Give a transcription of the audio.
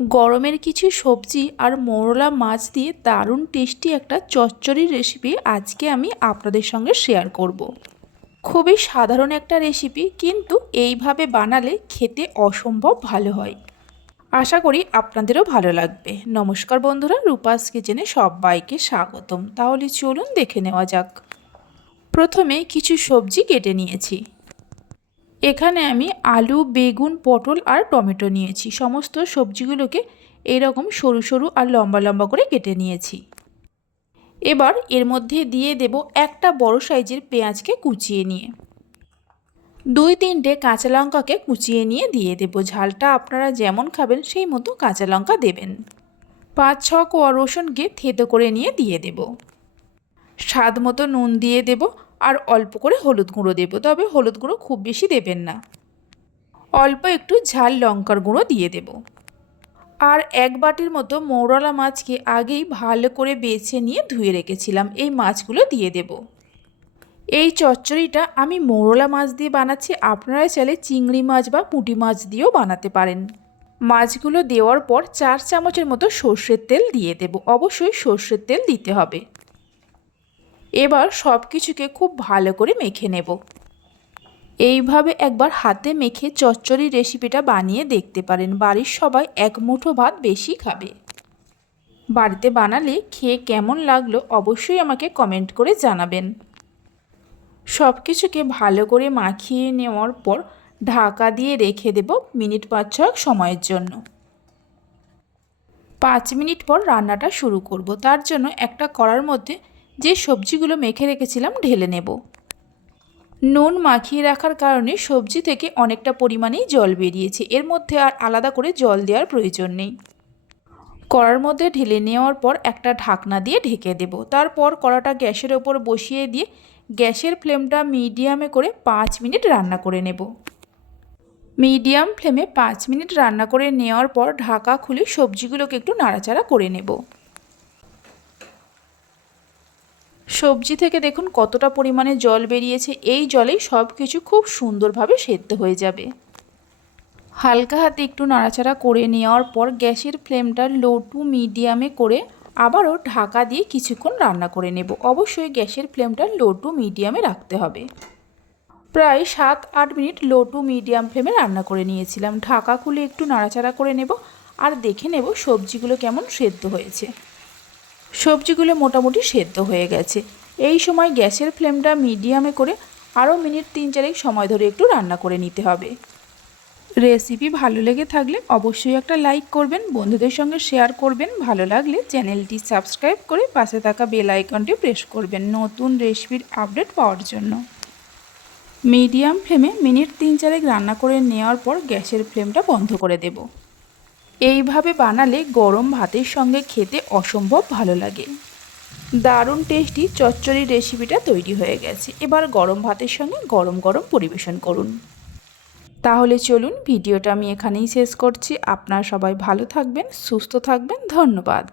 গরমের কিছু সবজি আর মোরলা মাছ দিয়ে দারুণ টেস্টি একটা চচ্চড়ির রেসিপি আজকে আমি আপনাদের সঙ্গে শেয়ার করব। খুবই সাধারণ একটা রেসিপি কিন্তু এইভাবে বানালে খেতে অসম্ভব ভালো হয়। আশা করি আপনাদেরও ভালো লাগবে। নমস্কার বন্ধুরা, রূপাস কিচেনে সবাইকে স্বাগতম। তাহলে চলুন দেখে নেওয়া যাক। প্রথমে কিছু সবজি কেটে নিয়েছি। এখানে আমি আলু, বেগুন, পটল আর টমেটো নিয়েছি। সমস্ত সবজিগুলোকে এরকম সরু সরু আর লম্বা লম্বা করে কেটে নিয়েছি। এবার এর মধ্যে দিয়ে দেব একটা বড় সাইজের পেঁয়াজকে কুচিয়ে নিয়ে। দুই তিনটে কাঁচা লঙ্কাকে কুচিয়ে নিয়ে দিয়ে দেব। ঝালটা আপনারা যেমন খাবেন, সেই মতো কাঁচা লঙ্কা দেবেন। পাঁচ, ছ কোয়া রসুনকে থেতো করে নিয়ে দিয়ে দেব। স্বাদ মতো নুন দিয়ে দেবো। আর অল্প করে হলুদ গুঁড়ো দেবো, তবে হলুদ গুঁড়ো খুব বেশি দেবেন না। অল্প একটু ঝাল লঙ্কার গুঁড়ো দিয়ে দেব। আর এক বাটির মতো মৌরলা মাছকে আগেই ভালো করে বেছে নিয়ে ধুয়ে রেখেছিলাম, এই মাছগুলো দিয়ে দেব। এই চচ্চড়িটা আমি মৌরলা মাছ দিয়ে বানাচ্ছি, আপনারা চাইলে চিংড়ি মাছ বা পুঁটি মাছ দিয়েও বানাতে পারেন। মাছগুলো দেওয়ার পর চার চামচের মতো সর্ষের তেল দিয়ে দেব, অবশ্যই সর্ষের তেল দিতে হবে। এবার সব কিছুকে খুব ভালো করে মেখে নেব। এইভাবে একবার হাতে মেখে চচ্চড়ি রেসিপিটা বানিয়ে দেখতে পারেন। বাড়ির সবাই এক মুঠো ভাত বেশি খাবে। বাড়িতে বানালে খেয়ে কেমন লাগল অবশ্যই আমাকে কমেন্ট করে জানাবেন। সব কিছুকে ভালো করে মাখিয়ে নেওয়ার পর ঢাকা দিয়ে রেখে দেব মিনিট পাঁচ ছয় সময়ের জন্য। পাঁচ মিনিট পর রান্নাটা শুরু করব। তার জন্য একটা কড়ার মধ্যে যে সবজিগুলো মেখে রেখেছিলাম ঢেলে নেব। নুন মাখিয়ে রাখার কারণে সবজি থেকে অনেকটা পরিমাণেই জল বেরিয়েছে। এর মধ্যে আর আলাদা করে জল দেওয়ার প্রয়োজন নেই। কড়ার মধ্যে ঢেলে নেওয়ার পর একটা ঢাকনা দিয়ে ঢেকে দেব। তারপর কড়াটা গ্যাসের ওপর বসিয়ে দিয়ে গ্যাসের ফ্লেমটা মিডিয়ামে করে পাঁচ মিনিট রান্না করে নেব। মিডিয়াম ফ্লেমে পাঁচ মিনিট রান্না করে নেওয়ার পর ঢাকা খুলে সবজিগুলোকে একটু নাড়াচাড়া করে নেব। সবজি থেকে দেখুন কতটা পরিমাণে জল বেরিয়েছে। এই জলেই সব কিছু খুব সুন্দরভাবে সেদ্ধ হয়ে যাবে। হালকা হাতে একটু নাড়াচাড়া করে নেওয়ার পর গ্যাসের ফ্লেমটা লো টু মিডিয়ামে করে আবারও ঢাকা দিয়ে কিছুক্ষণ রান্না করে নেব। অবশ্যই গ্যাসের ফ্লেমটা লো টু মিডিয়ামে রাখতে হবে। প্রায় সাত আট মিনিট লো টু মিডিয়াম ফ্লেমে রান্না করে নিয়েছিলাম। ঢাকা খুলে একটু নাড়াচাড়া করে নেব আর দেখে নেব সবজিগুলো কেমন সেদ্ধ হয়েছে। সবজিগুলো মোটামুটি সেদ্ধ হয়ে গেছে। এই সময় গ্যাসের ফ্লেমটা মিডিয়ামে করে আরও মিনিট তিন চারেক সময় ধরে একটু রান্না করে নিতে হবে। রেসিপি ভালো লেগে থাকলে অবশ্যই একটা লাইক করবেন, বন্ধুদের সঙ্গে শেয়ার করবেন। ভালো লাগলে চ্যানেলটি সাবস্ক্রাইব করে পাশে থাকা বেল আইকনটি প্রেস করবেন নতুন রেসিপির আপডেট পাওয়ার জন্য। মিডিয়াম ফ্লেমে মিনিট তিন চারেক রান্না করে নেওয়ার পর গ্যাসের ফ্লেমটা বন্ধ করে দেবো। এইভাবে বানালে গরম ভাতের সঙ্গে খেতে অসম্ভব ভালো লাগে। দারুণ টেস্টি চচ্চড়ি রেসিপিটা তৈরি হয়ে গেছে। এবার গরম ভাতের সঙ্গে গরম গরম পরিবেশন করুন। তাহলে চলুন, ভিডিওটা আমি এখানেই শেষ করছি। আপনারা সবাই ভালো থাকবেন, সুস্থ থাকবেন। ধন্যবাদ।